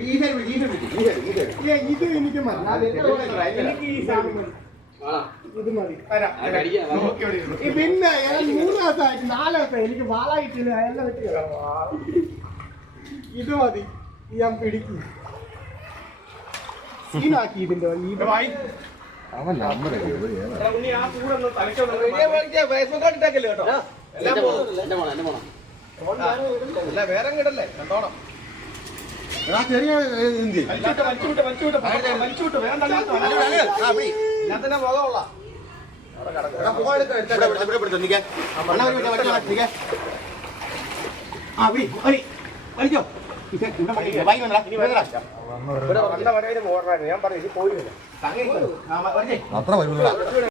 ഇത് എനിക്ക് പിന്നെ 3 ദിവസമായിട്ട് 4 ദിവസം എനിക്ക് വാളായിട്ടില്ല എല്ലാം വിട്ട് ഇത് മതി ഞാൻ പിടിക്കും സീനാക്കി ഇതിന്റെ അവൻ നമ്മുടെ വേറെ കിടല്ലേ കണ്ടോണം ചെറിയ ഞാൻ പറഞ്ഞു പോയില്ല അത്ര വരുന്നില്ല.